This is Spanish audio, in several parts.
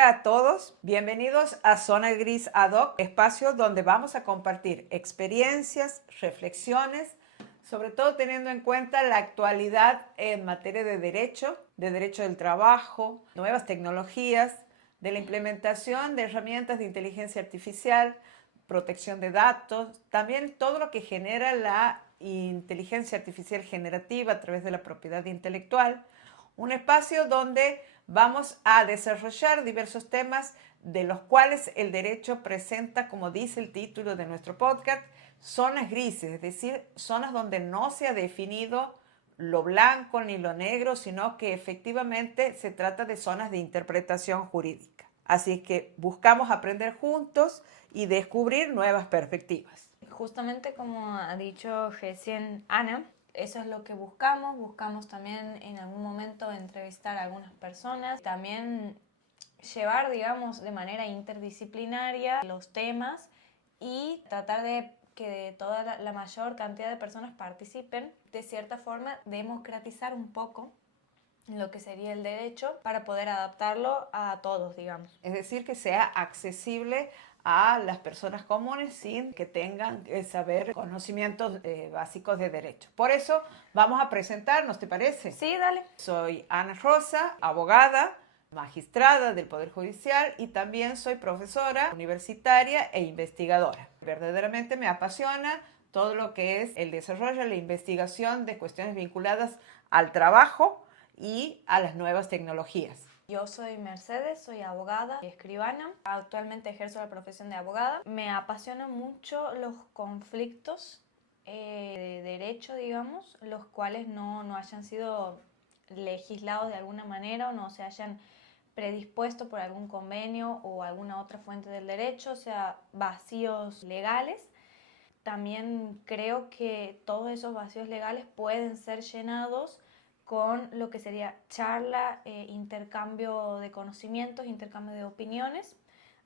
Hola a todos, bienvenidos a Zona Gris Ad Hoc, espacio donde vamos a compartir experiencias, reflexiones, sobre todo teniendo en cuenta la actualidad en materia de derecho del trabajo, nuevas tecnologías, de la implementación de herramientas de inteligencia artificial, protección de datos, también todo lo que genera la inteligencia artificial generativa a través de la propiedad intelectual. Un espacio donde vamos a desarrollar diversos temas de los cuales el derecho presenta, como dice el título de nuestro podcast, zonas grises, es decir, zonas donde no se ha definido lo blanco ni lo negro, sino que efectivamente se trata de zonas de interpretación jurídica. Así que buscamos aprender juntos y descubrir nuevas perspectivas. Justamente como ha dicho recién Ana, eso es lo que buscamos. Buscamos también en algún momento entrevistar a algunas personas, también llevar, digamos, de manera interdisciplinaria los temas y tratar de que toda la mayor cantidad de personas participen, de cierta forma democratizar un poco lo que sería el derecho para poder adaptarlo a todos, digamos. Es decir, que sea accesible a las personas comunes sin que tengan que saber conocimientos básicos de derecho. Por eso vamos a presentarnos, ¿te parece? Sí, dale. Soy Ana Rosa, abogada, magistrada del Poder Judicial y también soy profesora universitaria e investigadora. Verdaderamente me apasiona todo lo que es el desarrollo, la investigación de cuestiones vinculadas al trabajo y a las nuevas tecnologías. Yo soy Mercedes, soy abogada y escribana. Actualmente ejerzo la profesión de abogada. Me apasionan mucho los conflictos de derecho, digamos, los cuales no hayan sido legislados de alguna manera o no se hayan predispuesto por algún convenio o alguna otra fuente del derecho, o sea, vacíos legales. También creo que todos esos vacíos legales pueden ser llenados con lo que sería charla, intercambio de conocimientos, intercambio de opiniones.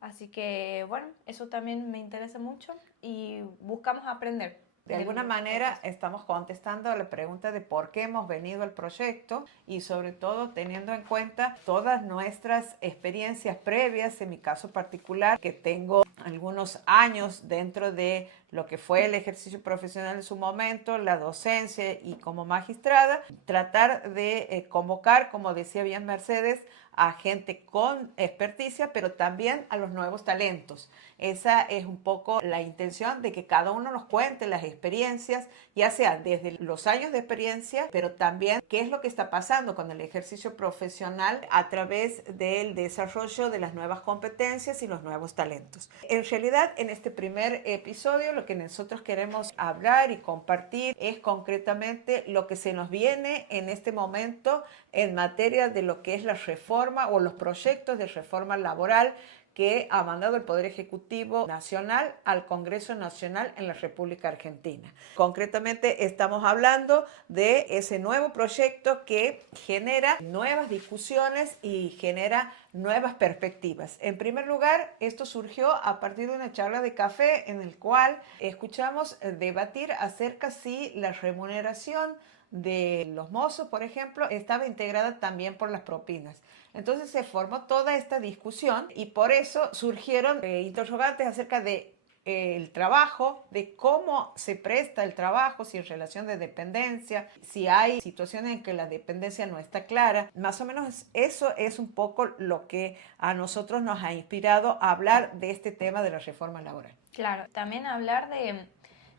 Así que, bueno, eso también me interesa mucho y buscamos aprender. De alguna manera estamos contestando a la pregunta de por qué hemos venido al proyecto y sobre todo teniendo en cuenta todas nuestras experiencias previas, en mi caso particular, que tengo algunos años dentro de lo que fue el ejercicio profesional en su momento, la docencia y como magistrada, tratar de convocar, como decía bien Mercedes, a gente con experticia, pero también a los nuevos talentos. Esa es un poco la intención de que cada uno nos cuente las experiencias, ya sea desde los años de experiencia, pero también qué es lo que está pasando con el ejercicio profesional a través del desarrollo de las nuevas competencias y los nuevos talentos. En realidad, en este primer episodio, lo que nosotros queremos hablar y compartir es concretamente lo que se nos viene en este momento en materia de lo que es la reforma o los proyectos de reforma laboral que ha mandado el Poder Ejecutivo Nacional al Congreso Nacional en la República Argentina. Concretamente estamos hablando de ese nuevo proyecto que genera nuevas discusiones y genera nuevas perspectivas. En primer lugar, esto surgió a partir de una charla de café en el cual escuchamos debatir acerca si la remuneración de los mozos, por ejemplo, estaba integrada también por las propinas. Entonces se formó toda esta discusión y por eso surgieron interrogantes acerca de el trabajo, de cómo se presta el trabajo, si en relación de dependencia, si hay situaciones en que la dependencia no está clara. Más o menos eso es un poco lo que a nosotros nos ha inspirado a hablar de este tema de la reforma laboral. Claro, también hablar de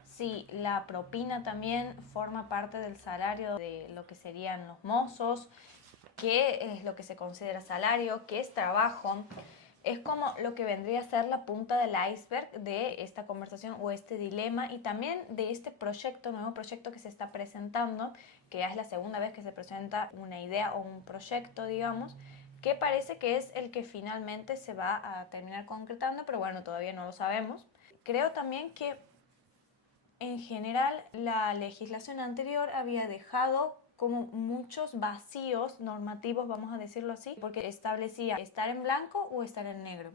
si la propina también forma parte del salario de lo que serían los mozos, qué es lo que se considera salario, qué es trabajo. Es como lo que vendría a ser la punta del iceberg de esta conversación o este dilema y también de este proyecto, nuevo proyecto que se está presentando, que ya es la segunda vez que se presenta una idea o un proyecto, digamos, que parece que es el que finalmente se va a terminar concretando, pero bueno, todavía no lo sabemos. Creo también que en general la legislación anterior había dejado como muchos vacíos normativos, vamos a decirlo así, porque establecía estar en blanco o estar en negro.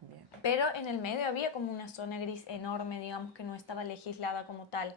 Bien. Pero en el medio había como una zona gris enorme, digamos, que no estaba legislada como tal.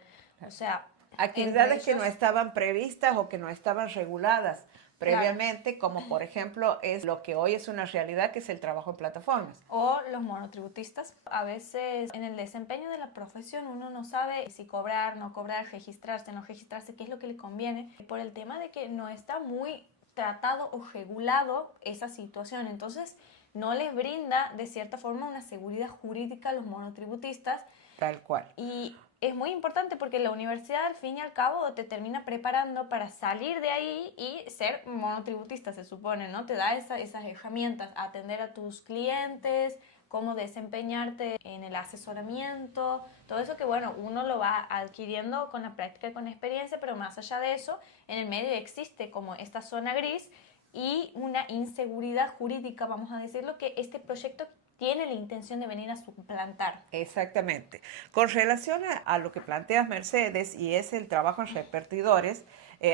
O sea, actividades que no estaban previstas o que no estaban reguladas. previamente, como por ejemplo es lo que hoy es una realidad, que es el trabajo en plataformas. O los monotributistas. A veces en el desempeño de la profesión uno no sabe si cobrar, no cobrar, registrarse, no registrarse, qué es lo que le conviene, por el tema de que no está muy tratado o regulado esa situación. Entonces no les brinda de cierta forma una seguridad jurídica a los monotributistas. Tal cual. Y es muy importante porque la universidad al fin y al cabo te termina preparando para salir de ahí y ser monotributista, se supone, ¿no? Te da esas herramientas, atender a tus clientes, cómo desempeñarte en el asesoramiento, todo eso que, bueno, uno lo va adquiriendo con la práctica y con la experiencia, pero más allá de eso, en el medio existe como esta zona gris y una inseguridad jurídica, vamos a decirlo, que este proyecto tiene la intención de venir a suplantar. Exactamente. Con relación a lo que planteas, Mercedes, y es el trabajo en repartidores,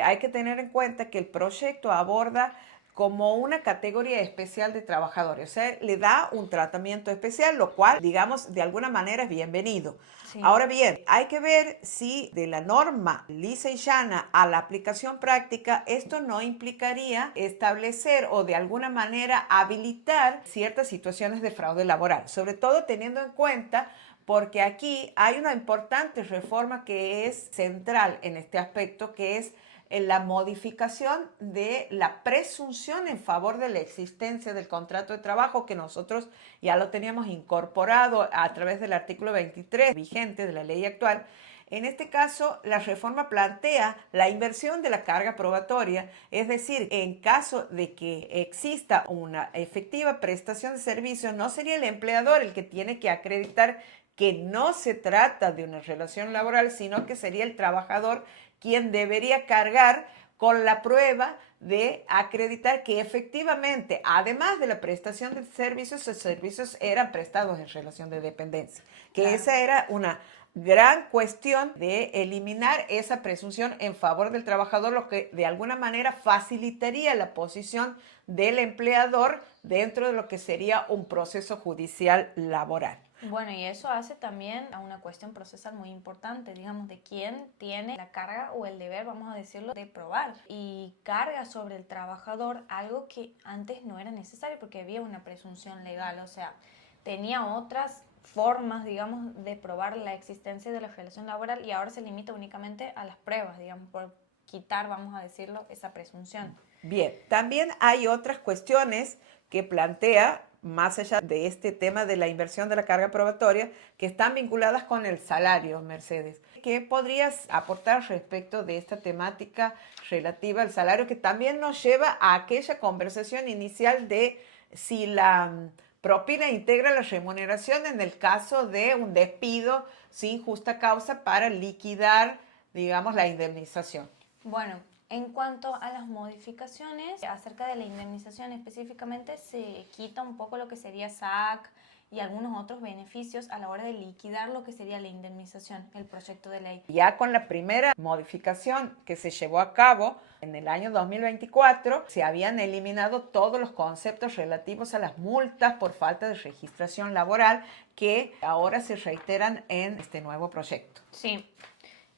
hay que tener en cuenta que el proyecto aborda como una categoría especial de trabajadores, o sea, le da un tratamiento especial, lo cual, digamos, de alguna manera es bienvenido. Sí. Ahora bien, hay que ver si de la norma lisa y llana a la aplicación práctica, esto no implicaría establecer o de alguna manera habilitar ciertas situaciones de fraude laboral, sobre todo teniendo en cuenta porque aquí hay una importante reforma que es central en este aspecto, que es la modificación de la presunción en favor de la existencia del contrato de trabajo, que nosotros ya lo teníamos incorporado a través del artículo 23 vigente de la ley actual. En este caso, la reforma plantea la inversión de la carga probatoria, es decir, en caso de que exista una efectiva prestación de servicios, no sería el empleador el que tiene que acreditar que no se trata de una relación laboral, sino que sería el trabajador quien debería cargar con la prueba de acreditar que efectivamente, además de la prestación de servicios, los servicios eran prestados en relación de dependencia. Que Claro. Esa era una gran cuestión de eliminar esa presunción en favor del trabajador, lo que de alguna manera facilitaría la posición del empleador dentro de lo que sería un proceso judicial laboral. Bueno, y eso hace también a una cuestión procesal muy importante, digamos, de quién tiene la carga o el deber, vamos a decirlo, de probar. Y carga sobre el trabajador algo que antes no era necesario porque había una presunción legal, o sea, tenía otras formas, digamos, de probar la existencia de la relación laboral y ahora se limita únicamente a las pruebas, digamos, por quitar, vamos a decirlo, esa presunción. Bien, también hay otras cuestiones que plantea, más allá de este tema de la inversión de la carga probatoria, que están vinculadas con el salario, Mercedes. ¿Qué podrías aportar respecto de esta temática relativa al salario, que también nos lleva a aquella conversación inicial de si la propina integra la remuneración en el caso de un despido sin justa causa para liquidar, digamos, la indemnización? Bueno, en cuanto a las modificaciones, acerca de la indemnización específicamente, se quita un poco lo que sería SAC y algunos otros beneficios a la hora de liquidar lo que sería la indemnización, el proyecto de ley. Ya con la primera modificación que se llevó a cabo en el año 2024, se habían eliminado todos los conceptos relativos a las multas por falta de registración laboral que ahora se reiteran en este nuevo proyecto. Sí.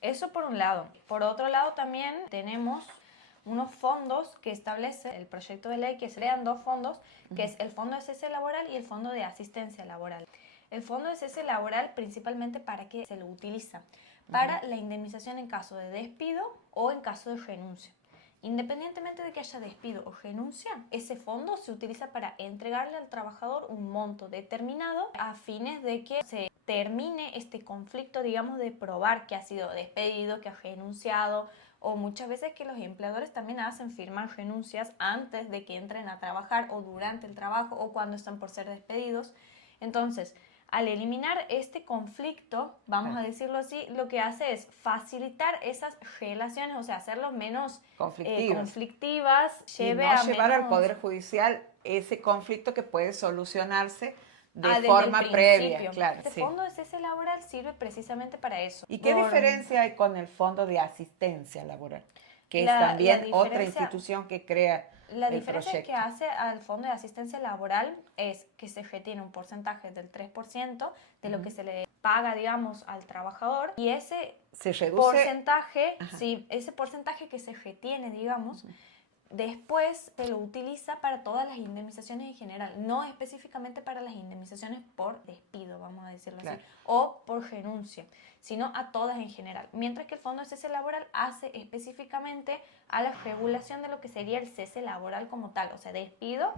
Eso por un lado. Por otro lado también tenemos unos fondos que establece el proyecto de ley, que se crean dos fondos, que es el Fondo de Cese Laboral y el Fondo de Asistencia Laboral. El Fondo de Cese Laboral principalmente para qué se lo utiliza, para la indemnización en caso de despido o en caso de renuncia. Independientemente de que haya despido o renuncia, ese fondo se utiliza para entregarle al trabajador un monto determinado a fines de que se termine este conflicto, digamos, de probar que ha sido despedido, que ha renunciado, o muchas veces que los empleadores también hacen firmar renuncias antes de que entren a trabajar o durante el trabajo o cuando están por ser despedidos. Entonces, al eliminar este conflicto, vamos a decirlo así, lo que hace es facilitar esas relaciones, o sea, hacerlo menos conflictivas, y no llevar al Poder Judicial ese conflicto que puede solucionarse de forma previa. Claro, este Fondo de Cese Laboral sirve precisamente para eso. ¿Y qué diferencia hay con el Fondo de Asistencia Laboral? Que es también otra institución que crea la diferencia que hace al Fondo de Asistencia Laboral es que se retiene un porcentaje del 3% de lo que se le paga, digamos, al trabajador y ese se reduce, porcentaje, sí, ese porcentaje que se retiene, digamos, Después se lo utiliza para todas las indemnizaciones en general, no específicamente para las indemnizaciones por despido, vamos a decirlo así, o por renuncia, sino a todas en general. Mientras que el Fondo de Cese Laboral hace específicamente a la regulación de lo que sería el cese laboral como tal, o sea, despido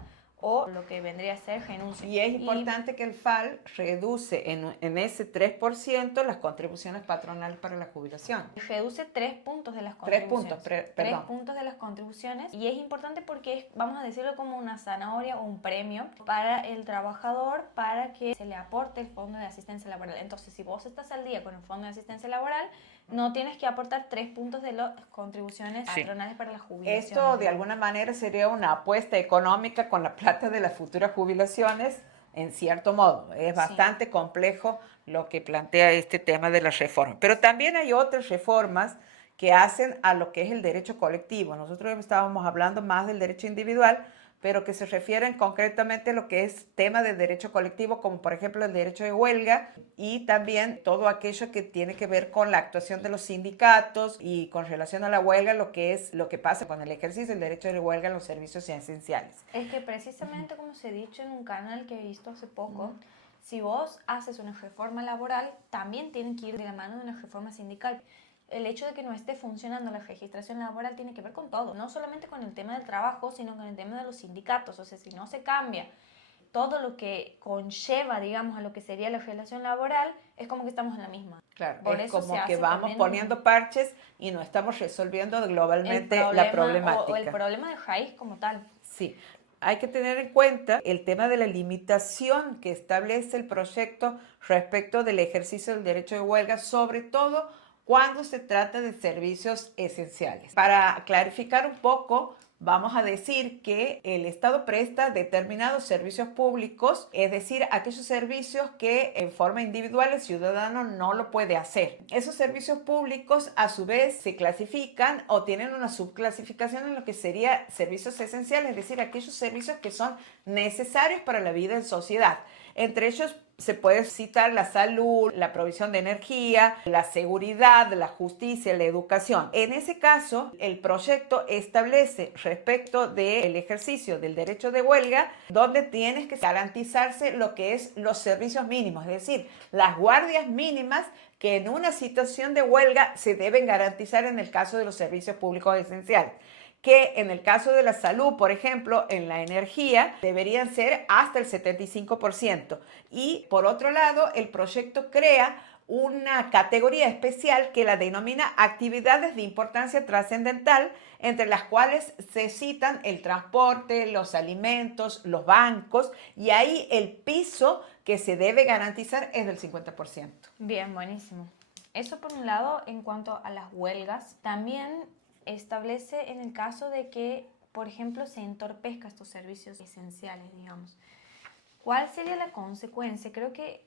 o lo que vendría a ser renuncia. Y es importante que el FAL reduce en ese 3% las contribuciones patronales para la jubilación. Reduce 3 puntos de las contribuciones. 3 puntos de las contribuciones. Y es importante porque es, vamos a decirlo, como una zanahoria o un premio para el trabajador para que se le aporte el Fondo de Asistencia Laboral. Entonces, si vos estás al día con el Fondo de Asistencia Laboral, no tienes que aportar 3 puntos de las contribuciones patronales para la jubilación. Esto de alguna manera sería una apuesta económica con la plata de las futuras jubilaciones, en cierto modo. Es bastante complejo lo que plantea este tema de la reforma. Pero también hay otras reformas que hacen a lo que es el derecho colectivo. Nosotros estábamos hablando más del derecho individual, pero que se refieren concretamente a lo que es tema de derecho colectivo, como por ejemplo el derecho de huelga y también todo aquello que tiene que ver con la actuación de los sindicatos y con relación a la huelga, lo que pasa con el ejercicio del derecho de huelga en los servicios esenciales. Es que precisamente como se ha dicho en un canal que he visto hace poco, si vos haces una reforma laboral, también tienen que ir de la mano de una reforma sindical. El hecho de que no esté funcionando la registración laboral tiene que ver con todo, no solamente con el tema del trabajo, sino con el tema de los sindicatos. O sea, si no se cambia todo lo que conlleva, digamos, a lo que sería la relación laboral, es como que estamos en la misma. Claro, Por es eso como que vamos poniendo parches y no estamos resolviendo globalmente la problemática. O el problema de raíz como tal. Sí. Hay que tener en cuenta el tema de la limitación que establece el proyecto respecto del ejercicio del derecho de huelga, sobre todo cuando se trata de servicios esenciales. Para clarificar un poco, vamos a decir que el Estado presta determinados servicios públicos, es decir, aquellos servicios que en forma individual el ciudadano no lo puede hacer. Esos servicios públicos a su vez se clasifican o tienen una subclasificación en lo que sería servicios esenciales, es decir, aquellos servicios que son necesarios para la vida en sociedad. Entre ellos se puede citar la salud, la provisión de energía, la seguridad, la justicia, la educación. En ese caso, el proyecto establece respecto del ejercicio del derecho de huelga, donde tienes que garantizarse lo que es los servicios mínimos, es decir, las guardias mínimas que en una situación de huelga se deben garantizar en el caso de los servicios públicos esenciales, que en el caso de la salud, por ejemplo, en la energía, deberían ser hasta el 75%. Y por otro lado, el proyecto crea una categoría especial que la denomina actividades de importancia trascendental, entre las cuales se citan el transporte, los alimentos, los bancos, y ahí el piso que se debe garantizar es del 50%. Bien, buenísimo. Eso por un lado en cuanto a las huelgas. También establece en el caso de que, por ejemplo, se entorpezca estos servicios esenciales, digamos. ¿Cuál sería la consecuencia? Creo que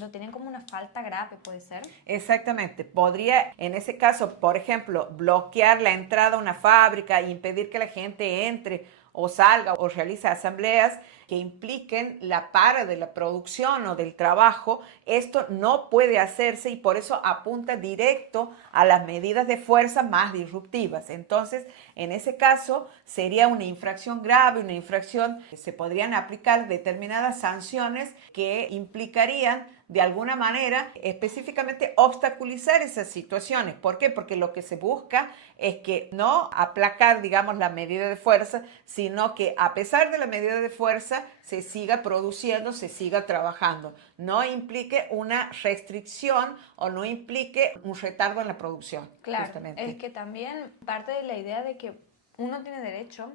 lo tenían como una falta grave, ¿puede ser? Exactamente. Podría, en ese caso, por ejemplo, bloquear la entrada a una fábrica, impedir que la gente entre o salga o realice asambleas que impliquen la para de la producción o del trabajo. Esto no puede hacerse y por eso apunta directo a las medidas de fuerza más disruptivas. Entonces, en ese caso, sería una infracción grave, una infracción que se podrían aplicar determinadas sanciones que implicarían de alguna manera específicamente obstaculizar esas situaciones. ¿Por qué? Porque lo que se busca es que no aplacar, digamos, la medida de fuerza, sino que a pesar de la medida de fuerza se siga produciendo, se siga trabajando. No implique una restricción o no implique un retardo en la producción. Claro, justamente. es que también parte de la idea de que uno tiene derecho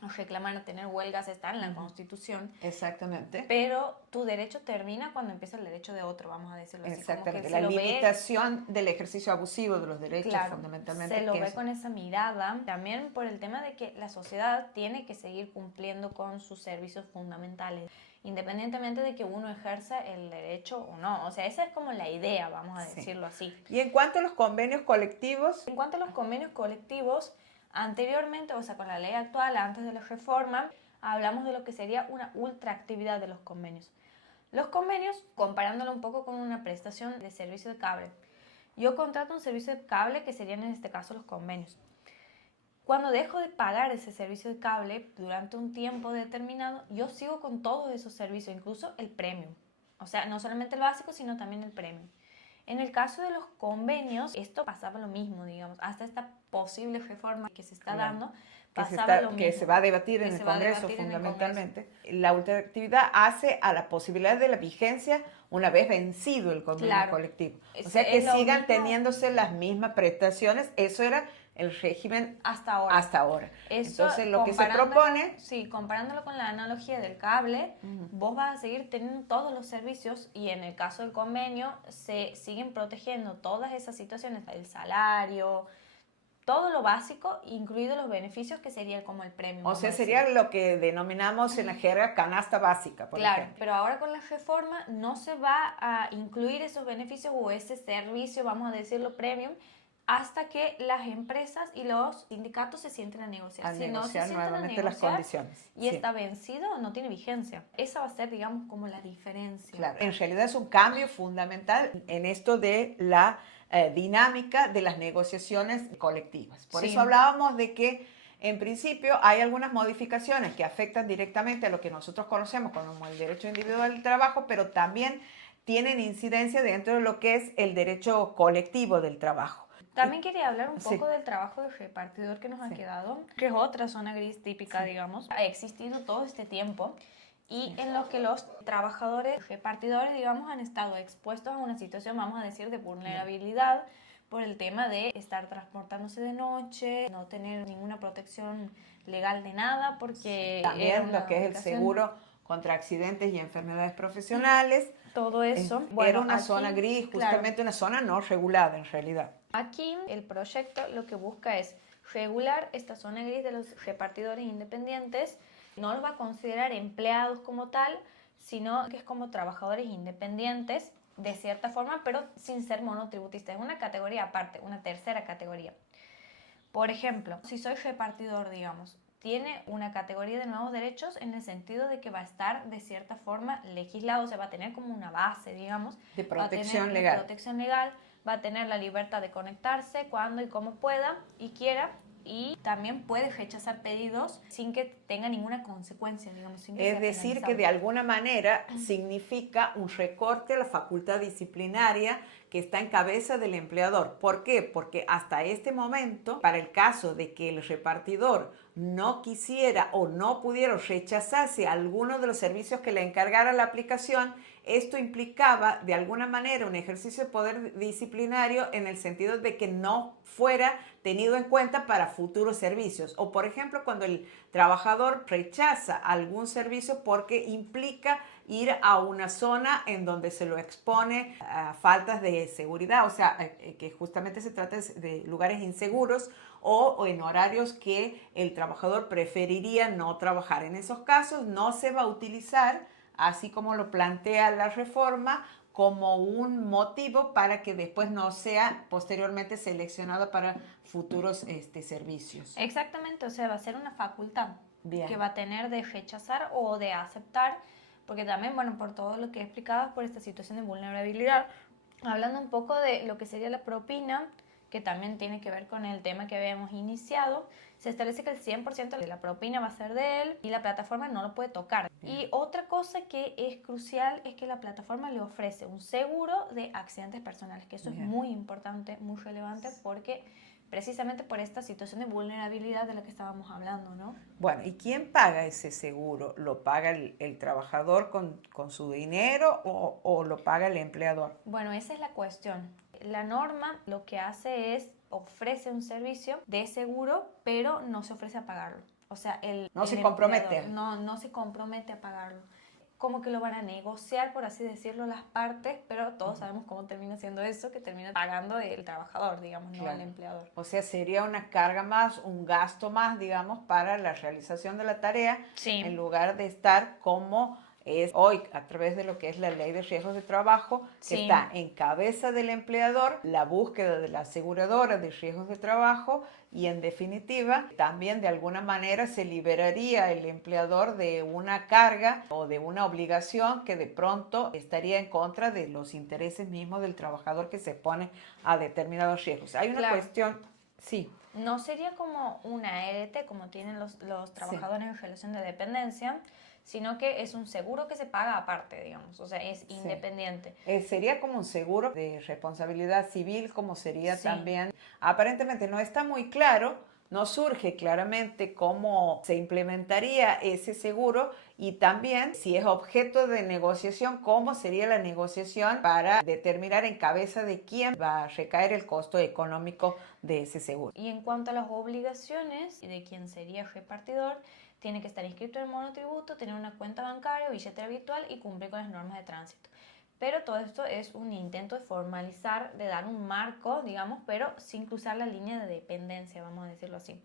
a reclamar, a tener huelgas, está en la Constitución. Exactamente. Pero tu derecho termina cuando empieza el derecho de otro, vamos a decirlo así. Exactamente, la limitación del ejercicio abusivo de los derechos, claro, fundamentalmente. Se lo ve con esa mirada, también por el tema de que la sociedad tiene que seguir cumpliendo con sus servicios fundamentales, independientemente de que uno ejerza el derecho o no. O sea, esa es como la idea, vamos a decirlo así. Y en cuanto a los convenios colectivos. En cuanto a los convenios colectivos, anteriormente, o sea, con la ley actual, antes de la reforma, hablamos de lo que sería una ultraactividad de los convenios. Los convenios, comparándolo un poco con una prestación de servicio de cable. Yo contrato un servicio de cable, que serían en este caso los convenios. Cuando dejo de pagar ese servicio de cable durante un tiempo determinado, yo sigo con todos esos servicios, incluso el premium. O sea, no solamente el básico, sino también el premium. En el caso de los convenios, esto pasaba lo mismo, digamos, hasta esta posible reforma que se está dando, pasaba lo mismo. Que se va a debatir en el Congreso fundamentalmente. La ultraactividad hace a la posibilidad de la vigencia una vez vencido el convenio colectivo. O sea, que sigan teniéndose las mismas prestaciones. Eso era el régimen hasta ahora. Eso, entonces, lo que se propone... Sí, comparándolo con la analogía del cable, vos vas a seguir teniendo todos los servicios y en el caso del convenio se siguen protegiendo todas esas situaciones, el salario, todo lo básico, incluidos los beneficios que sería como el premio. O sea, sería lo que denominamos en la jerga canasta básica, por ejemplo. Pero ahora con la reforma no se va a incluir esos beneficios o ese servicio, vamos a decirlo, premium, hasta que las empresas y los sindicatos se sienten a negociar. Si no se sienten nuevamente a negociar, las condiciones. Y está vencido, no tiene vigencia. Esa va a ser, digamos, como la diferencia. Claro, en realidad es un cambio fundamental en esto de la dinámica de las negociaciones colectivas. Por eso hablábamos de que en principio hay algunas modificaciones que afectan directamente a lo que nosotros conocemos como el derecho individual del trabajo, pero también tienen incidencia dentro de lo que es el derecho colectivo del trabajo. También quería hablar un poco del trabajo de repartidor que nos ha quedado, que es otra zona gris típica, digamos. Ha existido todo este tiempo y en lo que los trabajadores repartidores, digamos, han estado expuestos a una situación, vamos a decir, de vulnerabilidad por el tema de estar transportándose de noche, no tener ninguna protección legal de nada, porque... También lo que es el seguro contra accidentes y enfermedades profesionales. Todo eso. Era una zona gris, justamente una zona no regulada en realidad. Aquí el proyecto lo que busca es regular esta zona gris de los repartidores independientes. No los va a considerar empleados como tal, sino que es como trabajadores independientes de cierta forma, pero sin ser monotributistas. Es una categoría aparte, una tercera categoría. Por ejemplo, si soy repartidor, digamos, tiene una categoría de nuevos derechos en el sentido de que va a estar de cierta forma legislado, o sea, va a tener como una base, digamos, de protección legal. De protección legal, va a tener la libertad de conectarse cuando y como pueda y quiera, y también puede rechazar pedidos sin que tenga ninguna consecuencia, digamos. Sin que es decir, que de alguna manera significa un recorte a la facultad disciplinaria que está en cabeza del empleador. ¿Por qué? Porque hasta este momento, para el caso de que el repartidor no quisiera o no pudiera rechazarse alguno de los servicios que le encargara la aplicación, esto implicaba de alguna manera un ejercicio de poder disciplinario en el sentido de que no fuera tenido en cuenta para futuros servicios. O por ejemplo, cuando el trabajador rechaza algún servicio porque implica ir a una zona en donde se lo expone a faltas de seguridad, o sea, que justamente se trata de lugares inseguros o en horarios que el trabajador preferiría no trabajar. En esos casos no se va a utilizar, así como lo plantea la reforma, como un motivo para que después no sea posteriormente seleccionado para futuros servicios. Exactamente, o sea, va a ser una facultad que va a tener de rechazar o de aceptar, porque también, bueno, por todo lo que he explicado, por esta situación de vulnerabilidad, hablando un poco de lo que sería la propina, que también tiene que ver con el tema que habíamos iniciado, se establece que el 100% de la propina va a ser de él y la plataforma no lo puede tocar. Y otra cosa que es crucial es que la plataforma le ofrece un seguro de accidentes personales, que eso es muy importante, muy relevante, porque precisamente por esta situación de vulnerabilidad de la que estábamos hablando, ¿no? Bueno, ¿y quién paga ese seguro? ¿Lo paga el trabajador con su dinero o lo paga el empleador? Bueno, esa es la cuestión. La norma lo que hace es ofrece un servicio de seguro, pero no se ofrece a pagarlo. O sea, no se compromete. No se compromete a pagarlo. Como que lo van a negociar, por así decirlo, las partes, pero todos sabemos cómo termina siendo eso, que termina pagando el trabajador, digamos, no el empleador. O sea, sería una carga más, un gasto más, digamos, para la realización de la tarea, en lugar de estar como es hoy a través de lo que es la ley de riesgos de trabajo, que está en cabeza del empleador, la búsqueda de la aseguradora de riesgos de trabajo y en definitiva también de alguna manera se liberaría el empleador de una carga o de una obligación que de pronto estaría en contra de los intereses mismos del trabajador que se expone a determinados riesgos. Hay una cuestión... Sí, No sería como una ERT como tienen los trabajadores en relación de dependencia, sino que es un seguro que se paga aparte, digamos, o sea, es sí. independiente. Sería como un seguro de responsabilidad civil, como sería Sí, también. Aparentemente no está muy claro, no surge claramente cómo se implementaría ese seguro y también si es objeto de negociación, cómo sería la negociación para determinar en cabeza de quién va a recaer el costo económico de ese seguro. y en cuanto a las obligaciones de quien sería repartidor, tiene que estar inscrito en el monotributo, tener una cuenta bancaria o billetera virtual y cumplir con las normas de tránsito. Pero todo esto es un intento de formalizar, de dar un marco, digamos, pero sin cruzar la línea de dependencia, vamos a decirlo así.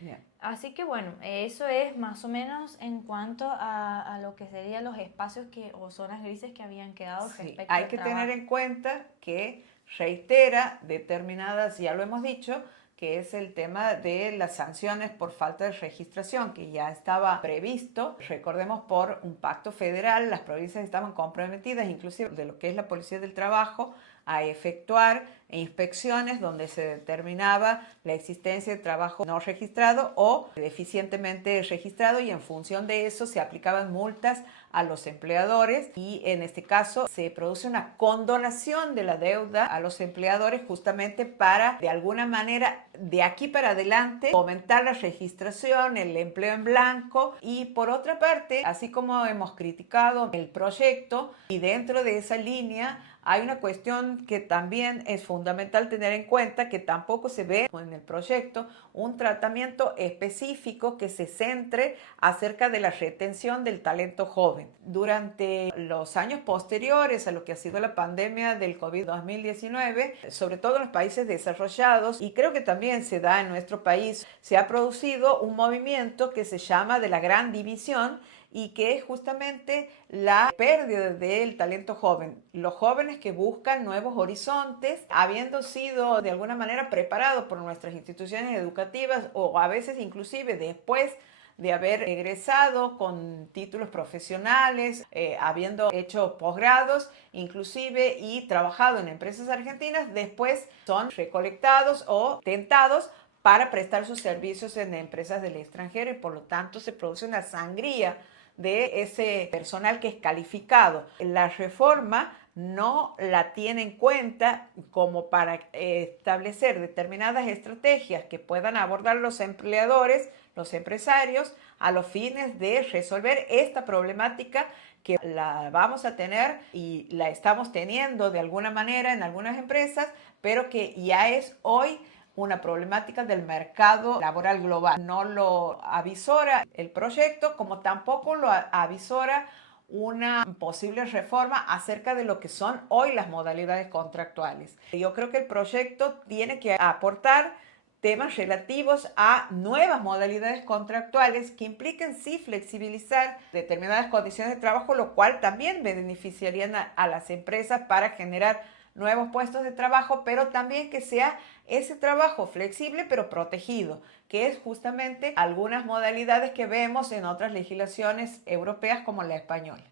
Bien. Así que bueno, eso es más o menos en cuanto a lo que serían los espacios o zonas grises que habían quedado Sí, respecto hay al que tener trabajo. en cuenta que reitera determinadas, ya lo hemos dicho, que es el tema de las sanciones por falta de registración, que ya estaba previsto. Recordemos, por un pacto federal, las provincias estaban comprometidas, inclusive de lo que es la Policía del Trabajo, a efectuar inspecciones donde se determinaba la existencia de trabajo no registrado o deficientemente registrado, y en función de eso se aplicaban multas a los empleadores, y en este caso se produce una condonación de la deuda a los empleadores justamente para, de alguna manera, de aquí para adelante fomentar la registración, el empleo en blanco. Y por otra parte, así como hemos criticado el proyecto, y dentro de esa línea hay una cuestión que también es fundamental tener en cuenta, que tampoco se ve en el proyecto un tratamiento específico que se centre acerca de la retención del talento joven. Durante los años posteriores a lo que ha sido la pandemia del COVID-2019, sobre todo en los países desarrollados, y creo que también se da en nuestro país, se ha producido un movimiento que se llama de la gran división, y que es justamente la pérdida del talento joven. Los jóvenes que buscan nuevos horizontes, habiendo sido de alguna manera preparados por nuestras instituciones educativas, o a veces inclusive después de haber egresado con títulos profesionales, habiendo hecho posgrados inclusive y trabajado en empresas argentinas, después son recolectados o tentados para prestar sus servicios en empresas del extranjero, y por lo tanto se produce una sangría de ese personal que es calificado. La reforma no la tiene en cuenta como para establecer determinadas estrategias que puedan abordar los empleadores, los empresarios, a los fines de resolver esta problemática que la vamos a tener y la estamos teniendo de alguna manera en algunas empresas, pero que ya es hoy una problemática del mercado laboral global. No lo avisora el proyecto, como tampoco lo avisora una posible reforma acerca de lo que son hoy las modalidades contractuales. Yo creo que el proyecto tiene que aportar temas relativos a nuevas modalidades contractuales que impliquen sí flexibilizar determinadas condiciones de trabajo, lo cual también beneficiarían a las empresas para generar nuevos puestos de trabajo, pero también que sea ese trabajo flexible pero protegido, que es justamente algunas modalidades que vemos en otras legislaciones europeas como la española.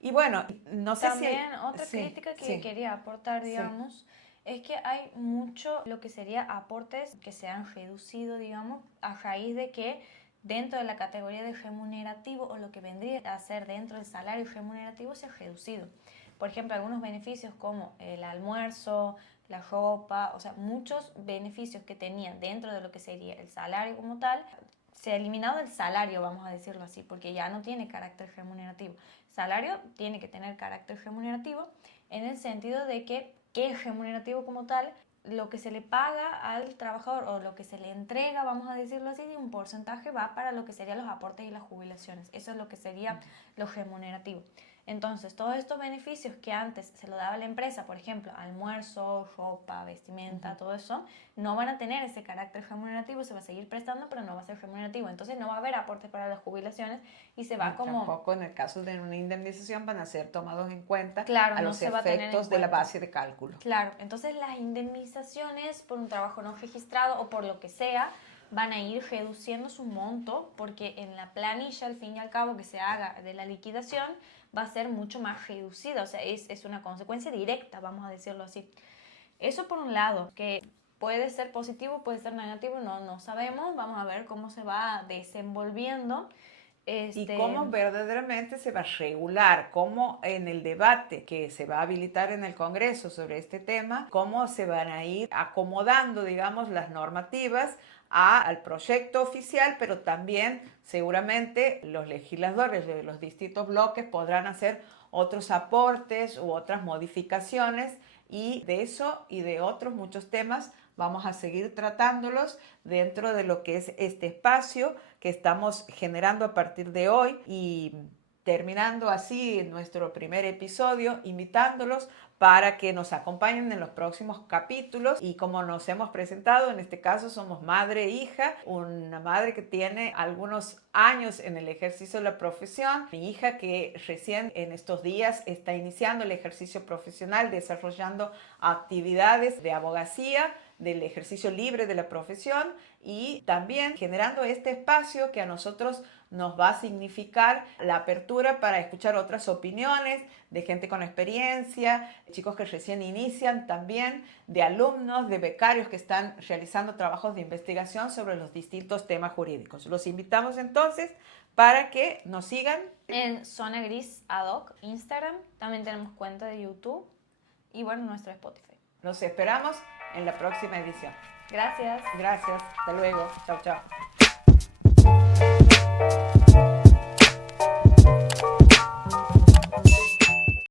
Y bueno, no sé si hay... También otra Sí, crítica que sí, quería aportar, sí. digamos, es que hay mucho lo que sería aportes que se han reducido, digamos, a raíz de que dentro de la categoría de remunerativo o lo que vendría a ser dentro del salario remunerativo se ha reducido. Por ejemplo, algunos beneficios como el almuerzo, la ropa, o sea, muchos beneficios que tenían dentro de lo que sería el salario como tal, se ha eliminado el salario, vamos a decirlo así, porque ya no tiene carácter remunerativo. Salario tiene que tener carácter remunerativo en el sentido de que es remunerativo como tal lo que se le paga al trabajador o lo que se le entrega, vamos a decirlo así, de un porcentaje va para lo que serían los aportes y las jubilaciones. Eso es lo que sería lo remunerativo. Entonces, todos estos beneficios que antes se lo daba la empresa, por ejemplo, almuerzo, ropa, vestimenta, todo eso, no van a tener ese carácter remunerativo, se va a seguir prestando, pero no va a ser remunerativo. Entonces, no va a haber aportes para las jubilaciones y se va Ni como, tampoco en el caso de una indemnización van a ser tomados en cuenta claro, a no los se va a tener en efectos de la cuenta. base de cálculo. Claro, entonces las indemnizaciones por un trabajo no registrado o por lo que sea van a ir reduciendo su monto porque en la planilla, al fin y al cabo, que se haga de la liquidación va a ser mucho más reducida, o sea, es una consecuencia directa, vamos a decirlo así. Eso por un lado, que puede ser positivo, puede ser negativo, no sabemos. Vamos a ver cómo se va desenvolviendo. Y cómo verdaderamente se va a regular, cómo en el debate que se va a habilitar en el Congreso sobre este tema, cómo se van a ir acomodando, digamos, las normativas al proyecto oficial, pero también seguramente los legisladores de los distintos bloques podrán hacer otros aportes u otras modificaciones, y de eso y de otros muchos temas vamos a seguir tratándolos dentro de lo que es este espacio que estamos generando a partir de hoy, y terminando así nuestro primer episodio, invitándolos para que nos acompañen en los próximos capítulos. Y como nos hemos presentado, en este caso somos madre e hija, una madre que tiene algunos años en el ejercicio de la profesión, mi hija que recién en estos días está iniciando el ejercicio profesional, desarrollando actividades de abogacía, del ejercicio libre de la profesión, y también generando este espacio que a nosotros nos va a significar la apertura para escuchar otras opiniones de gente con experiencia, chicos que recién inician también, de alumnos, de becarios que están realizando trabajos de investigación sobre los distintos temas jurídicos. Los invitamos entonces para que nos sigan en Zona Gris Ad Hoc, Instagram, también tenemos cuenta de YouTube y bueno, nuestro Spotify. Los esperamos en la próxima edición. Gracias. Gracias. Hasta luego. Chao, chao.